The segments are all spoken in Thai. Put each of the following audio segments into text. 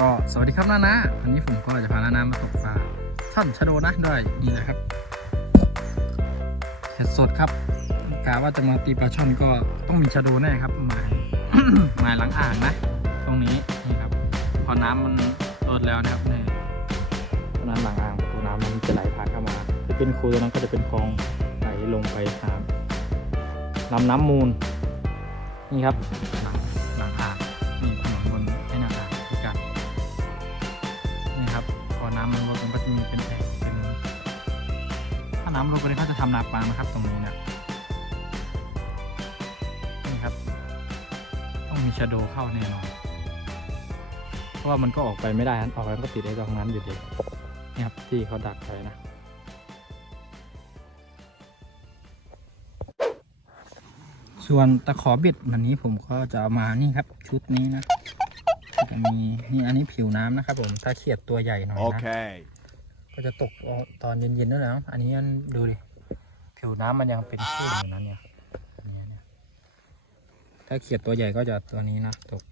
ก็สวัสดีครับนานะวันนี้ผมก็จะพานานะมาตกปลาช่อนชะโดนะด้วยนี่นะครับเห็ดสดครับกะว่าจะมาตีปลาช่อนก็ต้องมีชะโดแน่ครับหมายหมายหลังอ่างนะ ตรงนี้นี่ครับ พอน้ำมันลดแล้วนะครับนี่ตรงนั้นหลังอ่างประตูน้ำมันจะไหลผ่านเข้ามาจะเป็นคูตรงนั้นก็จะเป็นคลองไหลลงไปหาลำน้ำมูลนี่ครับ น้ำลดไปเลยเขาจะทำนาปางนะครับ ตรงนี้เนี่ยนี่ครับ ต้องมีชะโดเข้าแน่นอนเพราะว่ามันก็ออกไปไม่ได้ออกไปมันก็ติดไอ้ตรงนั้นอยู่ดีนี่ครับที่เขาดักไว้นะส่วนตะขอเบ็ดวันนี้ผมก็จะเอามานี่ครับ ชุดนี้นะจะมีนี่อันนี้ผิวน้ำนะครับผมถ้าเขียดตัวใหญ่หน่อยนะ Okay. ก็จะตกตอนเย็นๆนั่นแหละอันนี้ดูดิ ผิวน้ำมันยังเป็นคลื่นอยู่นั้นเนี่ยถ้าเขียดตัวใหญ่ก็จะตัวนี้นะตก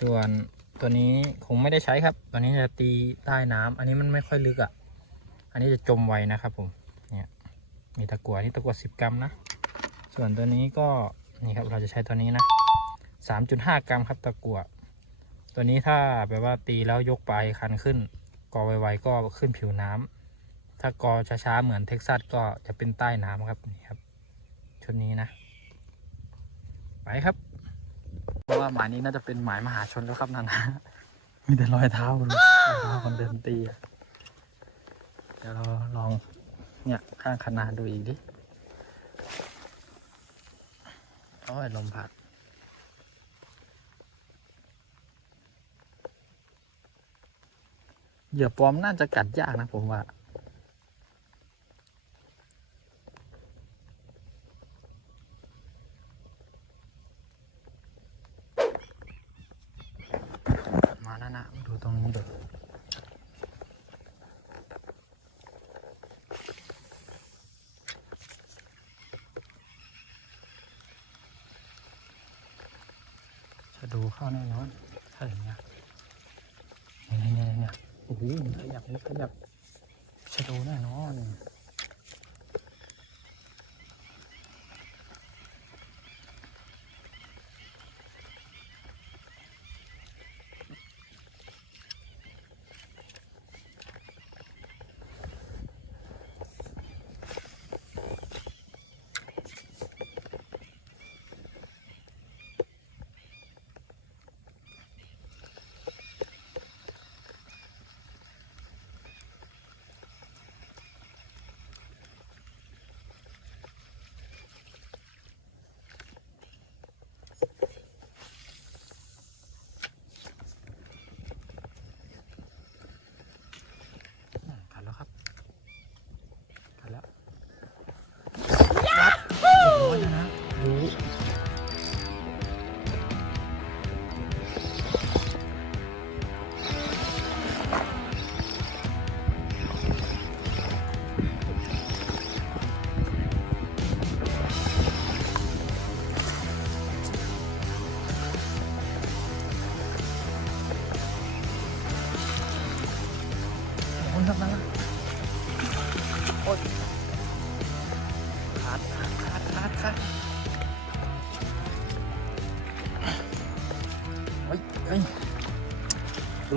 ส่วนตัวนี้คงไม่ได้ใช้ครับ ตัวนี้จะตีใต้น้ำอันนี้มันไม่ค่อยลึกอะ อันนี้จะจมไวนะครับผม เนี่ย มีตะกั่วนี่ตะกั่วสิบกรัมนะ ส่วนตัวนี้ก็นี่ครับเราจะใช้ตัวนี้นะสามจุดห้ากรัมครับตะกั่วตัวนี้ถ้าแบบว่าตีแล้วยกปลายคันขึ้น กอไวๆก็ขึ้นผิวน้ำถ้ากอช้าๆเหมือนเท็กซัสก็จะเป็นใต้น้ำครับนี่ครับชุดนี้นะ ไปครับ เพราะว่าหมายนี้น่าจะเป็นหมายมหาชนแล้วครับนานะมีแต่รอยเท้าเลยรอยเท้าคนเดินตีเดี๋ยวเราลองเนี่ยข้างคนาดูอีกดิโอ้ยลมพัด เหยื่อปลอมน่าจะกัดยากนะผมว่ามาแล้วนะมาดูตรงนี้ดูจะดูเข้าแน่นอนถ้าอย่างเงี้ยเนี่ยเนี่ยเนี่ยโอ้โหข ยับขยับชะดูแน่นอน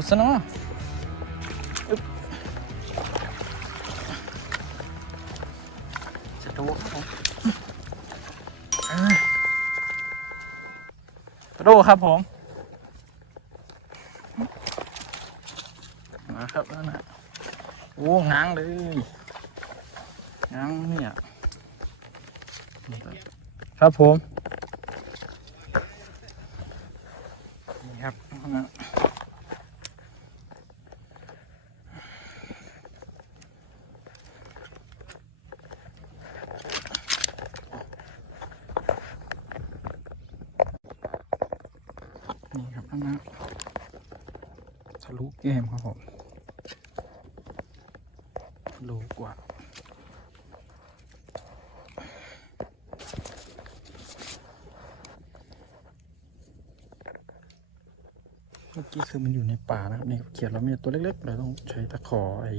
ดูซะเนาะอึ๊บจะดูครับผมอ่าจะดูครับผมมาครับนั่นนะโอ้ง้างเลยง้างเนี่ย ครับผมนี่ครับนะนี่ครับนั่นนะทะลุเกมครับผม โลกว่า เมื่อกี้คือมันอยู่ในป่านะครับนี่ เขียนเรามีตัวเล็กๆ เราต้องใช้ตะขอไอ้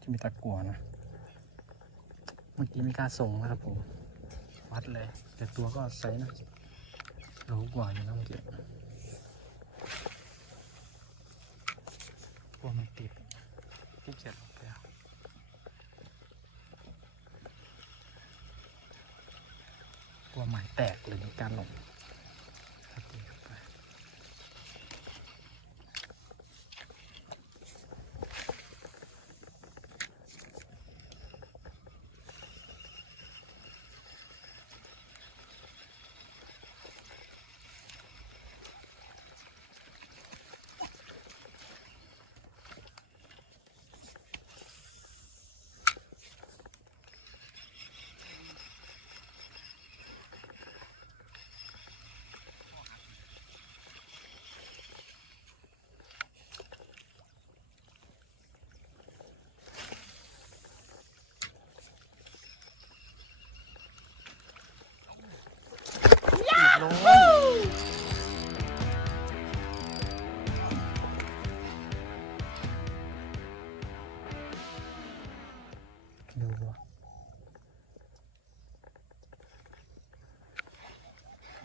ที่มีตะกั่วนะ เมื่อกี้มีการส่งนะครับผม วัดเลย แต่ตัวก็ไซส์นะโลกว่าอยู่นะเมื่อกี้กลัวมันติดที่เขียนลงไปอะกลัวหมายแตกเลยในการหลง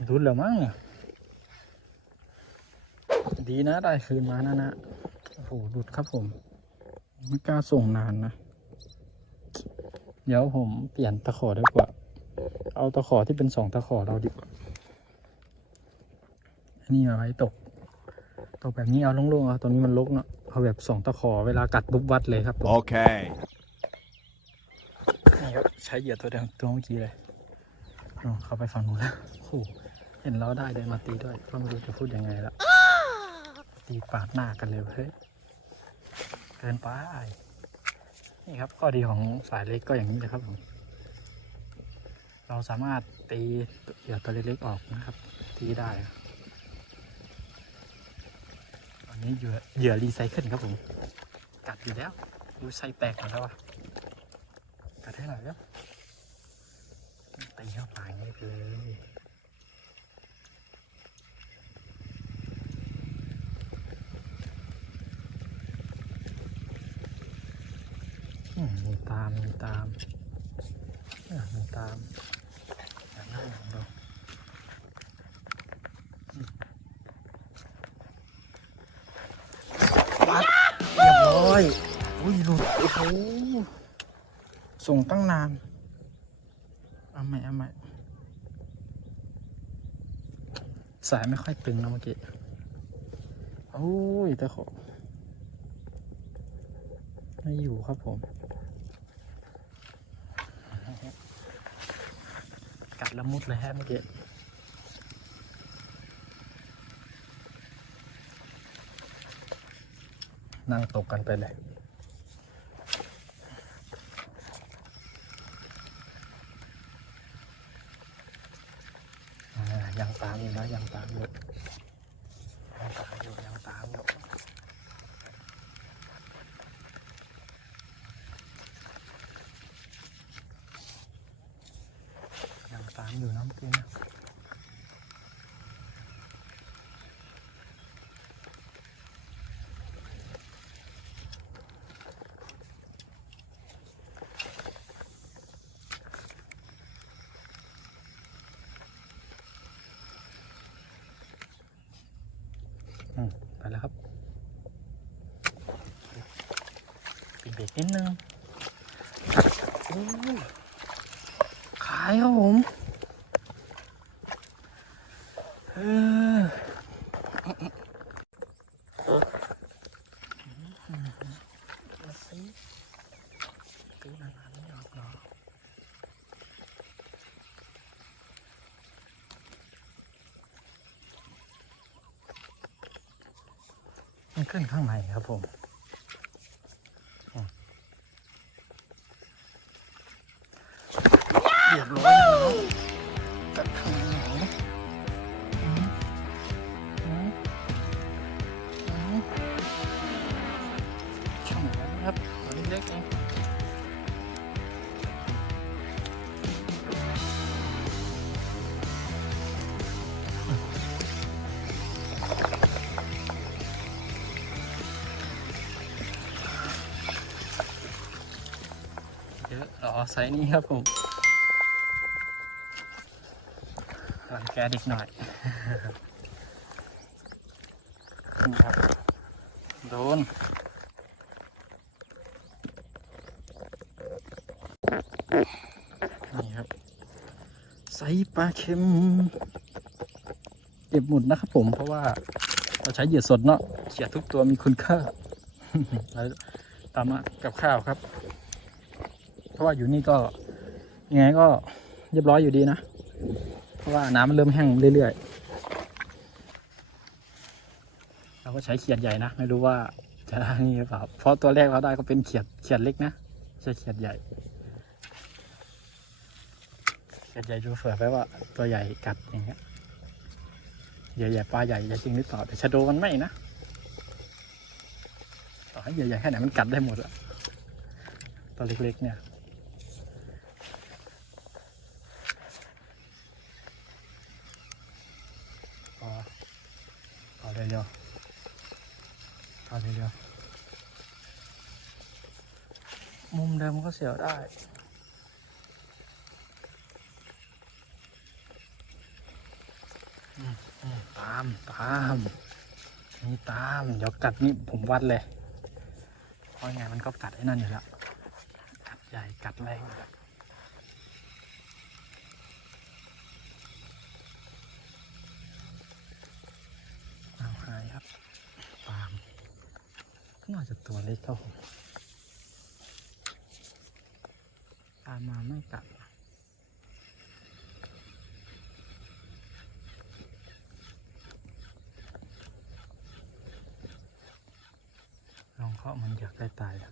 รุดแล้วมั้งเนี่ยดีนะได้คืนมานะนะโอ้โหดุดครับผม ไม่กล้าส่งนานนะ เดี๋ยวผมเปลี่ยนตะขอดีกว่า เอาตะขอที่เป็นสองตะขอเราดีกว่า อันนี้เอาไว้ตก ตกแบบนี้เอาโล่งๆเอาตรงนี้มันลกเนาะ เอาแบบสองตะขอเวลากัดปุ๊บวัดเลยครับผม Okay. นี่ครับใช้เหยื่อตัวเดิมตัวเมื่อกี้เลยอ๋อเขาไปฝั่งนู้นแล้วโอ้โห เห็นเราได้เดินมาตีด้วยก็ไม่รู้จะพูดยังไงละตีปาดหน้ากันเลยเฮ้ยเกินไปนี่ครับข้อดีของสายเล็กก็อย่างนี้เลยครับผมเราสามารถตีเหยื่อตัวเล็กๆออกนะครับ ตีได้อันนี้เหยื่อเหยื่อรีไซเคิลครับผมกัดอยู่แล้วดูไส้แตกหมดแล้วอะกัดให้หน่อยครับตีเข้าปากนี่เลยอืมมี ตามมีตามมีตามอย่างนั้นอย่างเดียวปัดเรียบร้อยอุ้ยหลุดโอ้โหส่งตั้งนานเอาใหม่เอาใหม่สายไม่ค่อยตึงนะเมื่อกี้โอ้ยต่ขอไม่อยู่ครับผม กัด ละมุดเลยฮะเมื่อกี้นั่งตกกันไปเลยยังตามอยู่นะยังตามอยู่ยังตามอยู่ยังตามอยู่ยังตามอยู่นะเมื่อกี้นะอืม ไปแล้วครับปิดเบรกนิดนึงโอ้ขายครับผมเออมาสิตีนานๆไม่ออกเหรอมัน ขึ้นข้างในครับผม ไซส์นี้ครับผมหลังแกเด็กหน่อยนี่ครับ โดนนี่ครับไซส์ปลาเค็มเก็บหมุดนะครับผมเพราะว่าเราใช้เหยื่อสดเนาะเขียดทุกตัวมีคุณค่าแล้วตามมากับข้าวครับ เพราะว่าอยู่นี่ก็ยังไงก็เรียบร้อยอยู่ดีนะ เพราะว่าน้ำมันเริ่มแห้งเรื่อยๆ เราก็ใช้เขียดใหญ่นะ ไม่รู้ว่าจะได้นี่หรือเปล่า เพราะตัวแรกเราได้ก็เป็นเขียดเขียดเล็กนะใช่เขียดใหญ่ เขียดใหญ่ดูเผื่อไว้ว่าตัวใหญ่กัดอย่างเงี้ยใหญ่ๆปลาใหญ่จะจริงหรือเปล่าแต่ชะโดมันไม่นะต่อให้ใหญ่ๆแค่ไหนมันกัดได้หมดอะตัวเล็กๆเนี่ย พอเร็วๆพอเร็วมุมเดิมก็เสียวได้ตามตามนี่ตาม เดี๋ยวกัดนี่ผมวัดเลย เพราะไงมันก็กัดไอ้นั่นอยู่แล้ว กัดใหญ่กัดแรงอยู่แล้วเอาหายครับปาล์ม น่าจะตัวเล็กเท่าผมตามมาไม่กลับลองเคาะมันอยากได้ตายอะ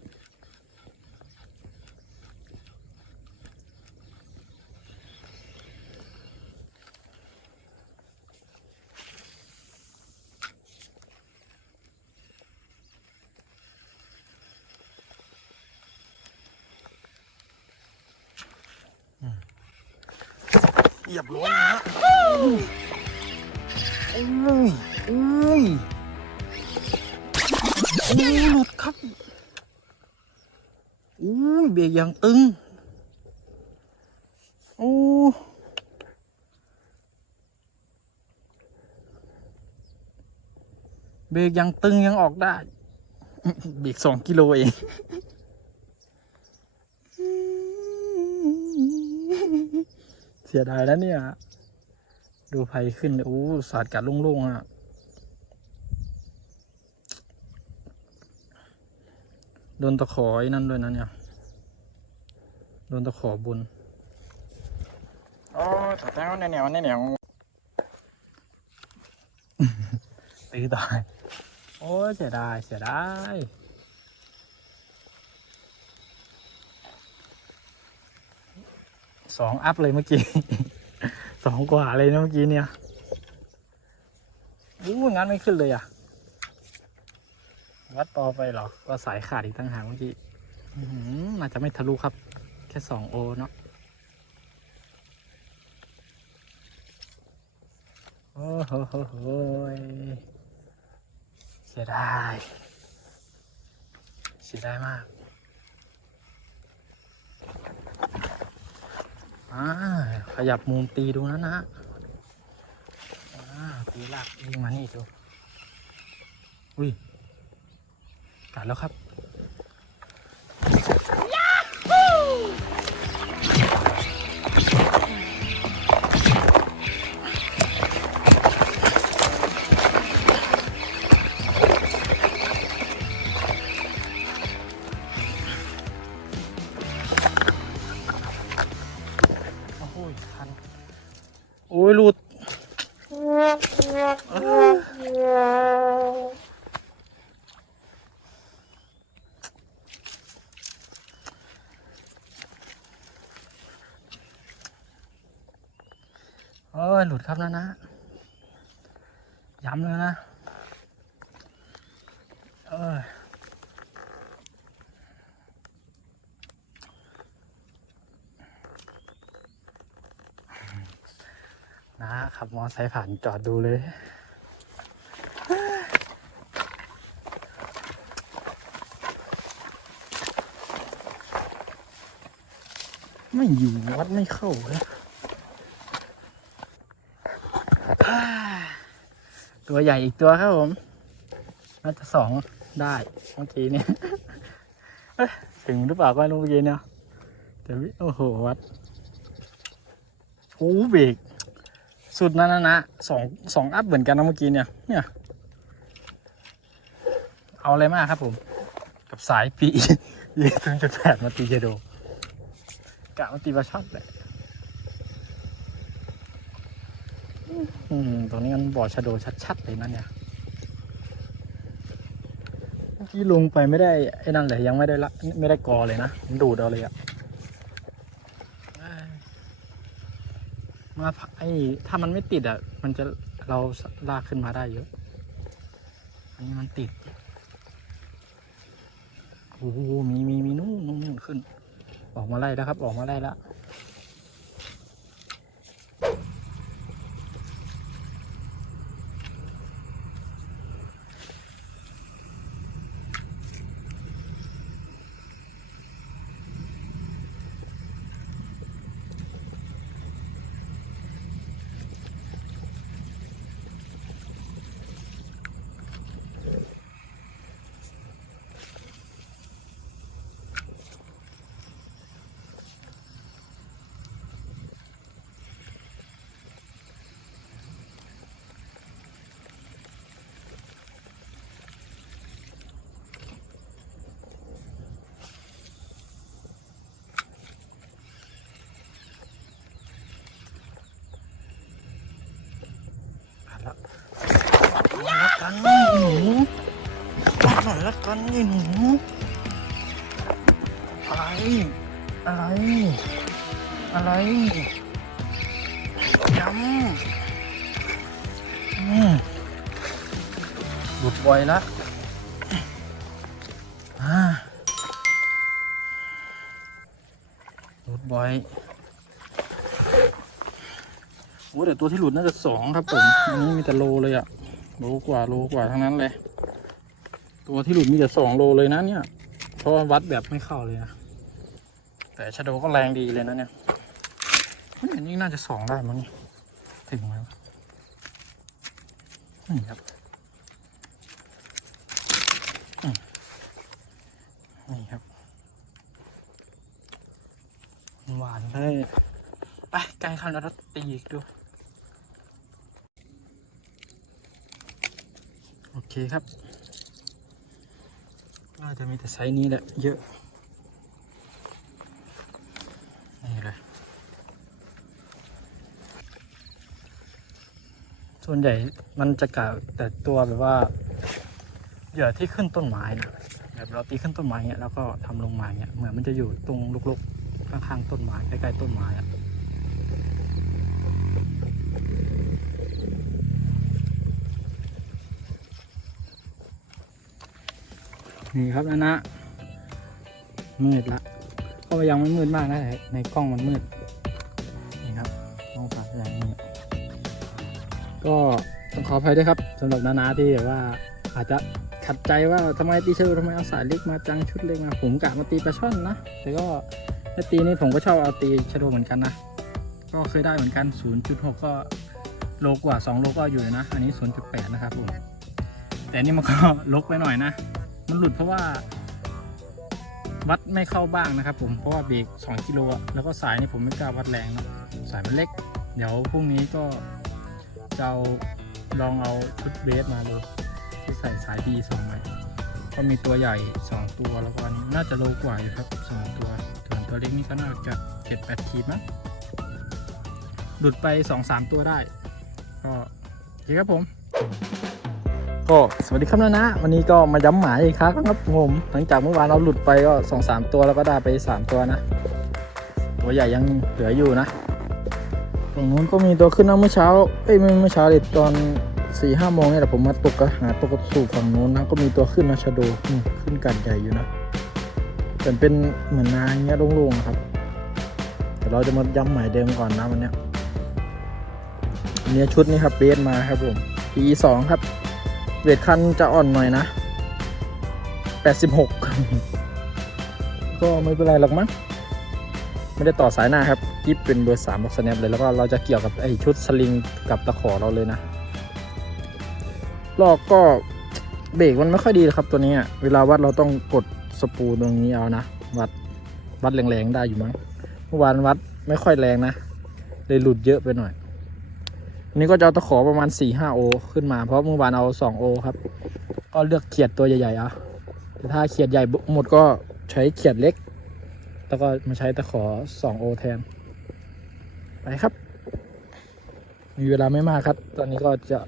เรียบร้อยนะอุ้ยอุ้ยอุ้ยหลุดครับอู้ยเบรกอย่างตึงโอ้เบรกยังตึงยังออกได้ เบรกสองกิโลเอง เสียดายแล้วเนี่ย ดูภัยขึ้นเลยอู้สาดกัดโล่งๆอะโดนตะขอไอ้นั่นด้วยนะเนี่ยโดนตะขอบนโอ้ยแต่แล้วแนวแนวแนวตีตายโอ้ยเสียดายเสียดาย สองอัพเลยเมื่อกี้ สองกว่าเลยนะเมื่อกี้เนี่ยอู้งั้นไม่ขึ้นเลยอะ วัดปอไปหรอ ก็สายขาดอีกตั้งหากเมื่อกี้อาจจะไม่ทะลุครับ แค่สองโอเนาะโอ้โหโหโหเสียดาย เสียดายมาก อ่าขยับมุมตีดูนะนะอ่าตีลากยิงมานี่ดูอุ้ยกัดแล้วครับ ครับนะนะย้ำเลยนะ เอ้ยนะขับมอไซค์ผ่านจอดดูเลยไม่อยู่วัดไม่เข้าเลยอ่า ตัวใหญ่อีกตัวครับผมน่าจะสองได้เมื่อกี้เนี่ยถึงหรือเปล่าก็ไม่รู้เมื่อกี้เนี่ยแต่วิโอ้โหวัดโอ้เบรกสุดนะนะนะสองสองอัพเหมือนกันนะเมื่อกี้เนี่ยเนี่ยเอาอะไรมากครับผม กับสายปียีถึงจุดแปดมาตีเจโดกะมาตีปลาช่อนแหละ อืม ตรงนี้มันบ่อชะโดชัดๆเลยนั่นเนี่ยเมื่อกี้ลงไปไม่ได้ไอ้นั่นเลยยังไม่ได้ละไม่ได้กอเลยนะมันดูดเอาเลยอะมาไอ้ถ้ามันไม่ติดอะมันจะเราลากขึ้นมาได้เยอะ อันนี้มันติดโอ้โหมีมีมีนู่นนู่นนู่นขึ้น ออกมาไล่แล้วครับ ออกมาไล่แล้ว กันนี่หนูมาหน่อยแล้วกันนี่หนูอะไรอะไร อะไรยำอืมหลุดบ่อยละอ่าหลุดบ่อยโอ้แต่ตัวที่หลุดน่าจะสองครับผมอันนี้มีแต่โลเลยอะ โลกว่าโลกว่าทั้งนั้นเลย ตัวที่หลุดมีแต่สองโลเลยนะเนี่ย เพราะวัดแบบไม่เข้าเลยนะ แต่ชะโดก็แรงดีเลยนะเนี่ยเฮ้ยอันนี้น่าจะสองได้มั้งนี่ถึงไหมวนี่ครับนี่ครับ หวานเลยไปไกลคันแล้วตีอีกดู โอเคครับน่าจะมีแต่ไซส์นี้แหละเยอะ นี่เลย ส่วนใหญ่มันจะกะแต่ตัวแบบว่าเหยื่อที่ขึ้นต้นไม้นะแบบเราตีขึ้นต้นไม้เงี้ยแล้วก็ทำลงมาเงี้ยเหมือนมันจะอยู่ตรงลุกๆข้างๆต้นไม้ใกล้ๆต้นไม้อะ นี่ครับนะนะมืดละก็ยังไม่มืดมากนะแต่ในกล้องมันมืดนี่ครับกล้องตัดอย่างนี้ก็ต้องขออภัยด้วยครับสำหรับนานาที่แบบว่าอาจจะขัดใจว่าทำไมตีเชลทำไมเอาสายเล็กมาจังชุดเล็กมาผมกะมาตีปลาช่อนนะแต่ก็ถ้าตีนี่ผมก็ชอบเอาตีชะโดเหมือนกันนะก็เคยได้เหมือนกัน 0.6 ก็โลกว่า 2 โลก็อยู่นะ อันนี้ 0.8 นะครับผม แต่นี่มันก็ลกไปหน่อยนะ มันหลุดเพราะว่าวัดไม่เข้าบ้างนะครับ ผมเพราะว่าเบรก2กิโลแล้วก็สายนี่ผมไม่กล้าวัดแรงเนาะสายมันเล็ก เดี๋ยวพรุ่งนี้ก็จะเอาลองเอาชุดเบสมาดูที่ใส่สายดีสองใบก็มีตัวใหญ่ 2 ตัวแล้วก็นนี้น่าจะโลกว่าอยู่ครับ 2 ตัวส่วนตัวเล็กนี่ก็น่าจะ7 8ขีดมั้งหลุดไป 2-3 ตัวได้ ก็โอเคครับผม ก็สวัสดีครับนะนะ วันนี้ก็มาย้ำหมายอีกครั้งครับผมหลังจากเมื่อวานเราหลุดไปก็สองสามตัวแล้วก็ได้ไปสามตัวนะ ตัวใหญ่ยังเหลืออยู่นะตรงนู้นก็มีตัวขึ้นนะเมื่อเช้าเอ้ยไม่เมื่อเช้าดิตอนสี่ห้าโมงเนี่ยแหละผมมาตกกระหาตกกระสูบฝั่งนู้นนะก็มีตัวขึ้นนะชะโดขึ้นกันใหญ่อยู่นะแต่เป็นเหมือนนาอย่างเงี้ยโล่งๆนะครับแต่เราจะมาย้ำหมายเดิมก่อนนะวันเนี้ยอันนี้ชุดนี้ครับเบสมาครับผมปีสองครับ เวทคันจะอ่อนหน่อยนะ 86 ก็ไม่เป็นไรหรอกมั้งไม่ได้ต่อสายหน้าครับกิ๊บเป็นเบอร์สามของสแนปเลยแล้วก็เราจะเกี่ยวกับไอชุดสลิงกับตะขอเราเลยนะลอกก็เบรกมันไม่ค่อยดีครับตัวนี้ เวลาวัดเราต้องกดสปูตรงนี้เอานะ วัดวัดแรงๆได้อยู่มั้งเมื่อวานวัดไม่ค่อยแรงนะ เลยหลุดเยอะไปหน่อย อันนี้ก็จะเอาตะขอประมาณ4-5โอขึ้นมา เพราะเมื่อวานเอา2โอครับ ก็เลือกเขียดตัวใหญ่ๆเอาแต่ถ้าเขียดใหญ่หมดก็ใช้เขียดเล็ก แล้วก็มาใช้ตะขอ2โอแทน ไปครับ มีเวลาไม่มากครับ ตอนนี้ก็จะ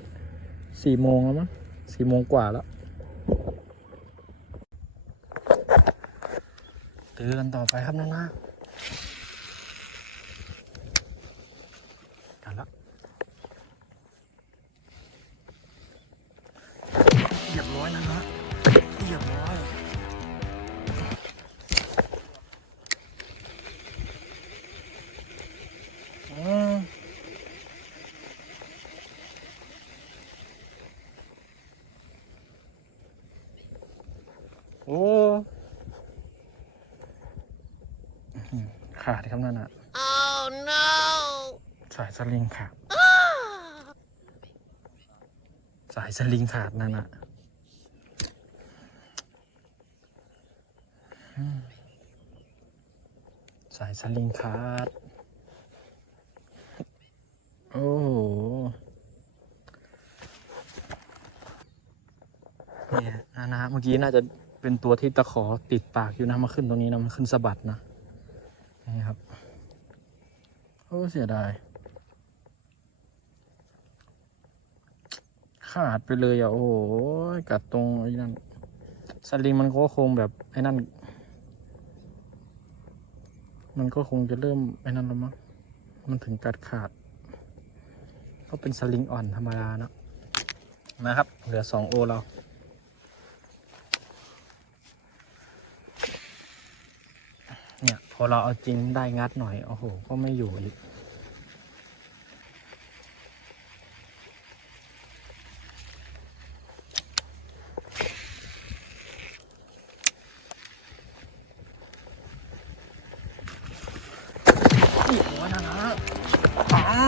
4โมงแล้วมั้ง4โมงกว่าแล้วตื้อกันต่อไปครับนะนะ ขาดครับนั่นน่ะ Oh no! สายสลิงขาดสายสลิงขาดนั่นน่ะอืมสายสลิงขาด โอ้โหเนี่ยนะนะเมื่อกี้น่าจะเป็นตัวที่ตะขอติดปากอยู่นะมาขึ้นตรงนี้นะมันขึ้นสะบัดนะ นี่ครับ โอ้เสียดาย ขาดไปเลยอะ โอ้โห กัดตรงไอ้นั่นสลิงมันก็คงแบบไอ้นั่น มันก็คงจะเริ่มไอ้นั่นแล้วมั้ง มันถึงกัดขาด ก็เป็นสลิงอ่อนธรรมดาเนอะนะครับ เหลือสองโอเรา เนี่ย พอเราเอาจริงได้งัดหน่อย โอ้โห ก็ไม่อยู่อีกอีกหัวนะนะอ่า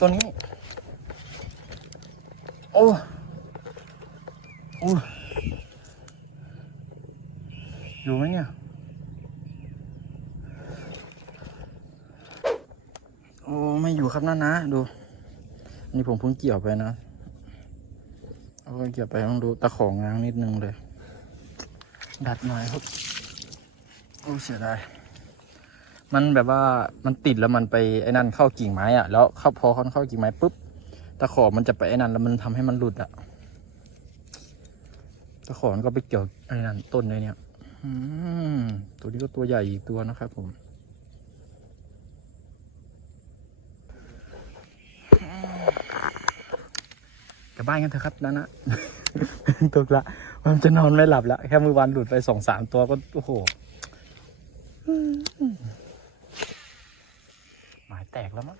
ตัวนี้ โอ้โอ้อยู่ไหมเนี่ย โอ้ ไม่อยู่ครับนั่นนะ ดู นี่ผมเพิ่งเกี่ยวไปนะเอาเพิ่งเกี่ยวไปต้องดูตะของง้างนิดนึงเลย ดัดหน่อยครับ โอ้ เสียดาย มันแบบว่ามันติดแล้วมันไปไอ้นั่นเข้ากิ่งไม้อะแล้วเข้าพอเขาเข้ากิ่งไม้ปุ๊บตะขอมันจะไปไอ้นั่นแล้วมันทำให้มันหลุดอะตะขอมันก็ไปเกี่ยวไอ้นั่นต้นเลยเนี่ยอืมตัวนี้ก็ตัวใหญ่อีกตัวนะครับผมกลับบ้านกันเถอะครับนั่นนะตกละ มันจะนอนไม่หลับแล้วแค่มือวันหลุดไปสองสามตัวก็โอ้โห หมาย แตกแล้วมั้ง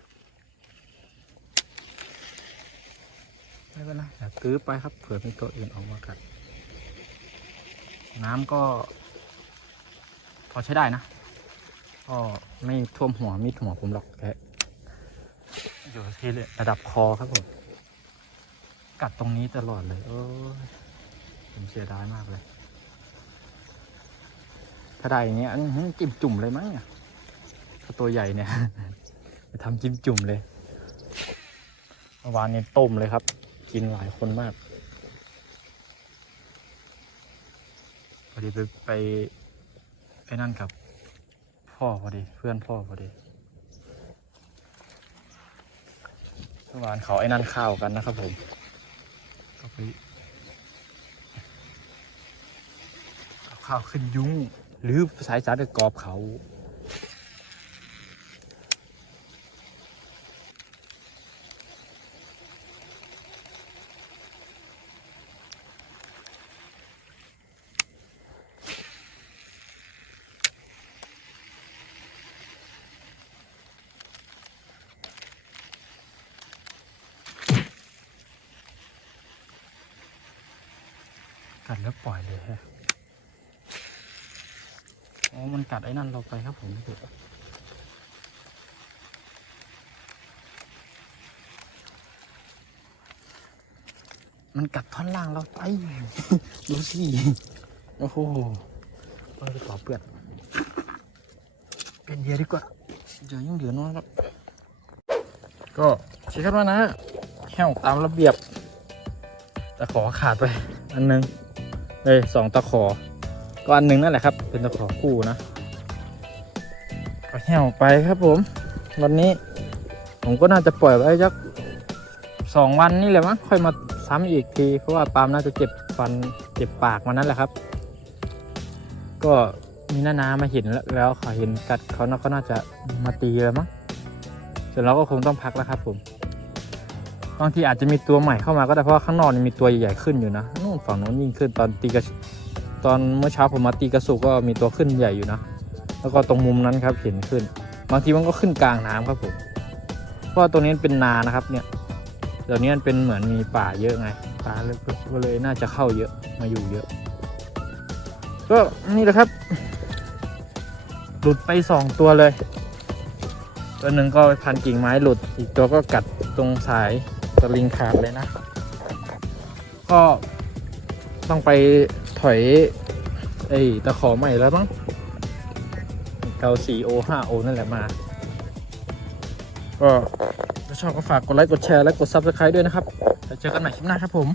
ไม่เป็นไรเดี๋ยวตื้อไปครับเผื่อมีตัวอื่นออกมากัด น้ำก็ พอใช้ได้นะก็ไม่ท่วมหัวมิดหัวผมหรอกแค่อยู่ที่ระดับคอครับผมกัดตรงนี้ตลอดเลยโอ้ยผมเสียดายมากเลย ถ้าได้อย่างเงี้ยอื้อหือจิ้มจุ่มเลยมั้งเนี่ยถ้าตัวใหญ่เนี่ยไป ทำจิ้มจุ่มเลยเมื่อวานนี้ต้มเลยครับ กินหลายคนมากพอดีไปไปไอ้นั่นกับ พ่อพอดีเพื่อนพ่อพอดีเมื่อวานเขาไอ้นั่นข้าวกันนะครับผมก็ไปข้าวขึ้นยุ้งหรือภาษาอีสานเรียกกรอบเขา ปล่อยเลยฮะอ๋อมันกัดไอ้นั่นเราไปครับผมพี่มันกัดท่อนล่างเราไปดูสิ โอ้โหเออต่อเปื่อนเป็นเยอะดีกว่าเดี๋ยวยังเหลือน้อยแล้วก็ใช้คำว่านะแห้วตามระเบียบ แตะขอขาดไปอันหนึง เอ้ยสองตะขอ ก็อันหนึ่งนั่นแหละครับ เป็นตะขอคู่นะก็แห้วไปครับผม วันนี้ ผมก็น่าจะปล่อยไว้สักสองวันนี่แหละมั้งค่อยมาซ้ำอีกที เพราะว่าปาล์มน่าจะเจ็บฟันเจ็บปากมันนั่นแหละครับ ก็มีน้านามาเห็นแล้วแล้วเขาเห็นกัดเขาน่าก็น่าจะมาตีแล้วมั้งส่วนเราก็คงต้องพักแล้วครับผม บางทีอาจจะมีตัวใหม่เข้ามาก็ได้เพราะว่าข้างนอกมีตัวใหญ่ๆขึ้นอยู่นะนู่นฝั่งโน้นยิ่งขึ้นตอนตีกระตอนเมื่อเช้าผมมาตีกระสุกก็มีตัวขึ้นใหญ่อยู่นะ แล้วก็ตรงมุมนั้นครับเห็นขึ้น บางทีมันก็ขึ้นกลางน้ำครับผมเพราะว่าตรงนี้เป็นนานะครับเนี่ยเดี๋ยวนี้มันเป็นเหมือนมีป่าเยอะไงป่าเลยก็เลยน่าจะเข้าเยอะมาอยู่เยอะ ก็นี่แหละครับ หลุดไปสองตัวเลยตัวหนึ่งก็พันกิ่งไม้หลุดอีกตัวก็กัดตรงสาย สลิงขาดเลยนะ ก็ต้องไปถอยไอ้ตะขอใหม่แล้วมั้งเกาสี่โอห้าโอนั่นแหละมา ก็ถ้าชอบก็ฝากกดไลค์กดแชร์และกด Subscribe ด้วยนะครับแล้วเจอกันใหม่คลิปหน้าครับผม